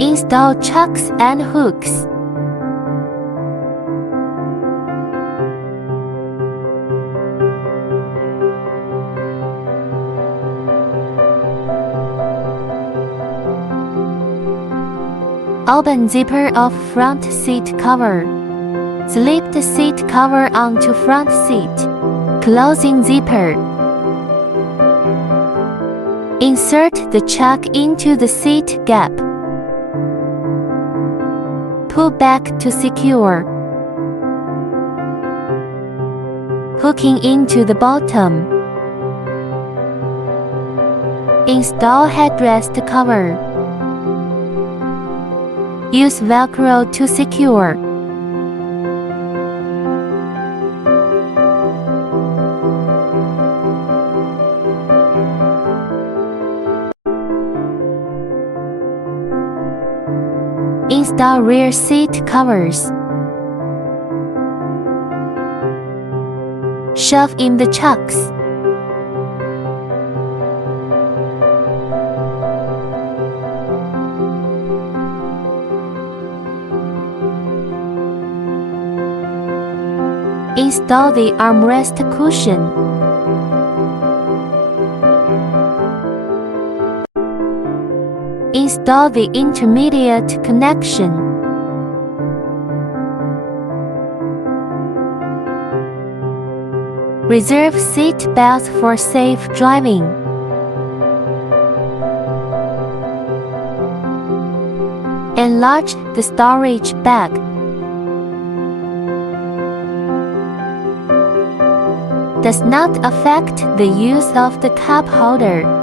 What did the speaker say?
Install chucks and hooks. Open zipper of front seat cover. Slip the seat cover onto front seat. Closing zipper. Insert the chuck into the seat gap. Pull back to secure. Hooking into the bottom. Install headrest cover. Use Velcro to secure. Install rear seat covers. Shove in the chucks. Install the armrest cushion. Install the intermediate connection. Reserve seat belts for safe driving. Enlarge the storage bag. Does not affect the use of the cup holder.